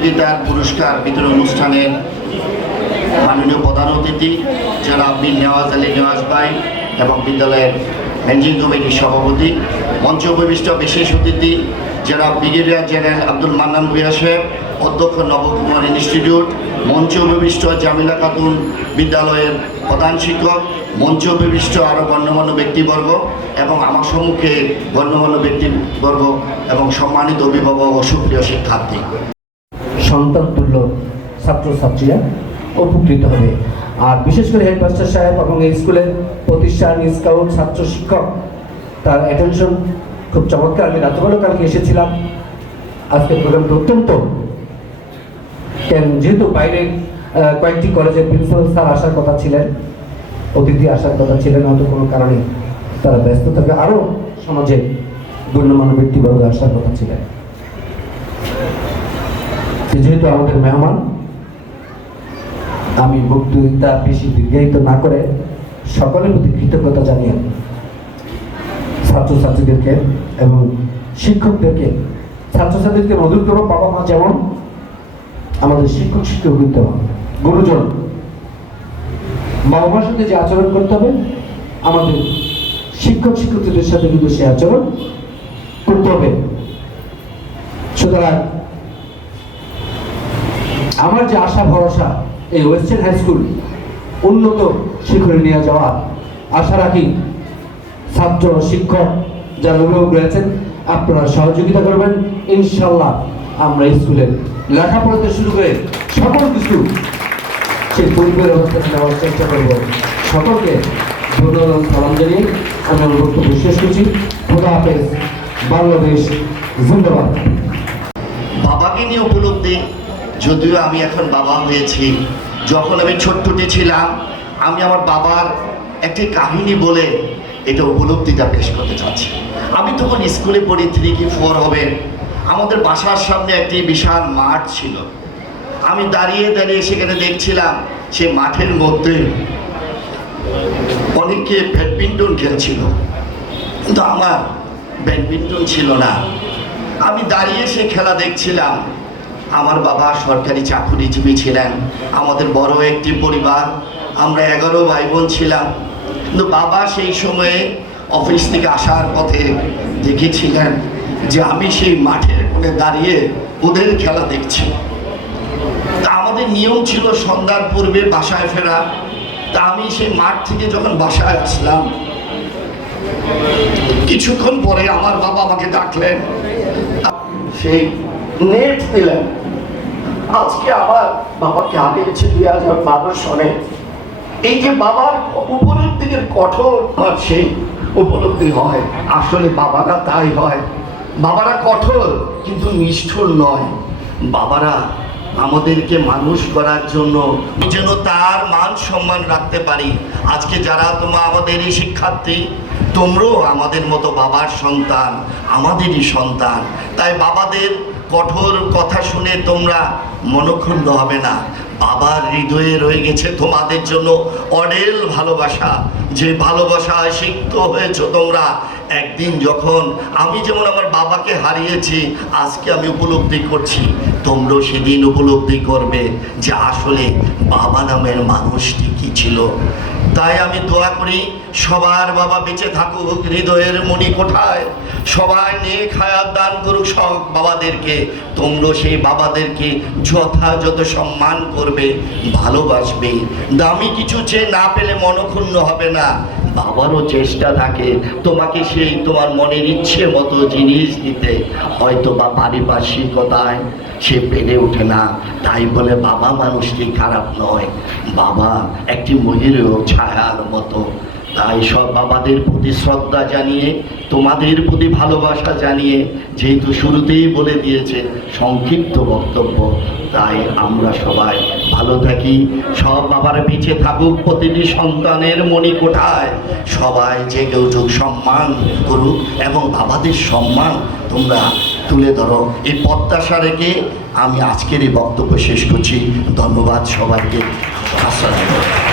প্রতিযোগিতার পুরস্কার বিতরণ অনুষ্ঠানের মাননীয় প্রধান অতিথি জনাব বিন নেওয়াজ আলী নেওয়াজ ভাই এবং বিদ্যালয়ের ম্যানেজিং কমিটির সভাপতি, মঞ্চ উপবিষ্ট বিশেষ অতিথি জনাব ব্রিগেডিয়ার জেনারেল আব্দুল মান্নান ভুইয়া সাহেব, অধ্যক্ষ নবকুমার ইনস্টিটিউট, মঞ্চ উপবিষ্ট জামিলা খাতুন বিদ্যালয়ের প্রধান শিক্ষক, মঞ্চ উপবিষ্ট আরও গণ্যমান্য ব্যক্তিবর্গ এবং আমার সম্মুখে গণ্যমান্য ব্যক্তিবর্গ এবং সম্মানিত অভিভাবক ও সুপ্রিয় শিক্ষার্থী। সন্তান তুল্য ছাত্রছাত্রীরা উপকৃত হবে। আর বিশেষ করে হেডমাস্টার সাহেব এবং এই স্কুলের প্রতিষ্ঠান স্কাউট ছাত্র শিক্ষক, তার অ্যাটেনশন খুব চমৎকার। আমি রাত্রবেলা কালকে এসেছিলাম। আজকের প্রোগ্রামটা অত্যন্ত যেহেতু বাইরে কয়েকটি কলেজের প্রিন্সিপাল স্যার আসার কথা ছিলেন, অতিথি আসার কথা ছিলেন, হয়তো কোনো কারণে তারা ব্যস্ত থাকে আরও সমাজে গণ্যমান্য ব্যক্তিবর্গ আসার কথা ছিলেন। যেহেতু আমাদের মেহমান, আমি বক্তৃতা বেশি দীর্ঘায়িত না করে সকলের প্রতি কৃতজ্ঞতা জানিয়ে ছাত্রছাত্রীদেরকে এবং শিক্ষকদেরকে, ছাত্রছাত্রীদেরকে মধুর করো বাবা মা যেমন আমাদের শিক্ষক শিক্ষক গুরুজন বাবা মার সাথে যে আচরণ করতে হবে, আমাদের শিক্ষক, শিক্ষকদের সাথে কিন্তু সে আচরণ করতে হবে। সুতরাং আমার যে আশা, ভরসা, এই ওয়েস্টার্ন হাই স্কুল উন্নত শিখরে নিয়ে যাওয়া, আশা রাখি ছাত্র, শিক্ষক যারা অভিভাবক রয়েছেন, আপনারা সহযোগিতা করবেন। ইনশাল্লাহ আমরা স্কুলের লেখাপড়াতে শুরু করে সকল কিছু সেই পরিবারের অবস্থা নেওয়ার চেষ্টা করব। সকলকে ধন্যবাদ সালাম জানিয়ে আমি আমার বক্তব্য শেষ করছি। খোদা হাফেজ। বাংলাদেশ জিন্দাবাদ। বাবাকে নিয়ে উপলব্ধি যদিও আমি এখন বাবা হয়েছি, যখন আমি ছোট্টটি ছিলাম, আমি আমার বাবার একটি কাহিনী বলে এটা উপলব্ধিটা পেশ করতে চাচ্ছি। আমি তখন স্কুলে পড়ি থ্রি কি ফোর হবে। আমাদের বাসার সামনে একটি বিশাল মাঠ ছিল। আমি দাঁড়িয়ে দাঁড়িয়ে সেখানে দেখছিলাম সে মাঠের মধ্যে অনেকে ব্যাডমিন্টন খেলছিল। কিন্তু আমার ব্যাডমিন্টন ছিল না। আমি দাঁড়িয়ে সে খেলা দেখছিলাম। আমার বাবা সরকারি চাকুরিজীবী ছিলেন, আমাদের বড় একটি পরিবার, আমরা এগারো ভাই বোন ছিলাম। কিন্তু বাবা সেই সময়ে অফিস থেকে আসার পথে দেখেছিলেন যে আমি সেই মাঠের কোণে দাঁড়িয়ে ওদের খেলা দেখছি। তা আমাদের নিয়ম ছিল সন্ধ্যার পূর্বে বাসায় ফেরা। তা আমি সেই মাঠ থেকে যখন বাসায় আসলাম, কিছুক্ষণ পরে আমার বাবা আমাকে ডাকলেন। সেই নেট দিলেন। আজকে আমার বাবাকে আগে দুই হাজার বারো সনে এই যে বাবার উপলব্ধির কঠোর সেই উপলব্ধি হয়, আসলে বাবারা তাই হয়। বাবারা কঠোর কিন্তু নিষ্ঠুর নয়। বাবারা আমাদেরকে মানুষ করার জন্য যেন তার মান সম্মান রাখতে পারি। আজকে যারা তোমরা আমাদেরই শিক্ষার্থী, তোমরাও আমাদের মতো বাবার সন্তান, আমাদেরই সন্তান। তাই বাবাদের কঠোর কথা শুনে তোমরা মনক্ষুণ্ণ হবে না। বাবার হৃদয়ে রয়ে গেছে তোমাদের জন্য অডেল ভালোবাসা। যে ভালোবাসায় সিক্ত হয়েছো তোমরা একদিন যখন আমি যেমন আমার বাবাকে হারিয়েছি, আজকে আমি উপলব্ধি করছি, তোমরাও সেদিন উপলব্ধি করবে যে আসলে বাবা নামের মানুষটি কি ছিল। তাই আমি দোয়া করি, সবার বাবা বেঁচে থাকুক, হৃদয়ের মণি কোঠায়, সবাই নিয়ে খায়াত দান করুক, সব বাবাদেরকে। তোমরা সেই বাবাদেরকে যথাযথ সম্মান করবে, ভালোবাসবে। দামি কিছু চেয়ে না পেলে মনক্ষুণ্ণ হবে না। বাবারও চেষ্টা থাকে। তোমাকে সেই তোমার মনের ইচ্ছে মতো জিনিস দিতে। হয়তো বা পারিপার্শ্বিকতায় সে পেরে ওঠে না। তাই বলে বাবা মানুষটি খারাপ নয়। বাবা একটি মহিরেও ছায়ার মতো। তাই সব বাবাদের প্রতি শ্রদ্ধা জানিয়ে, তোমাদের প্রতি ভালোবাসা জানিয়ে, যেহেতু শুরুতেই বলে দিয়েছে সংক্ষিপ্ত বক্তব্য, তাই আমরা সবাই ভালো থাকি। সব বাবার পিছিয়ে থাকুক প্রতিটি সন্তানের মণি কোঠায়। সবাই জেগে উঠুক সম্মান করুক এবং বাবাদের সম্মান তোমরা তুলে ধরো। এই প্রত্যাশা রেখে আমি আজকের এই বক্তব্য শেষ করছি। ধন্যবাদ সবাইকে। আসসালামু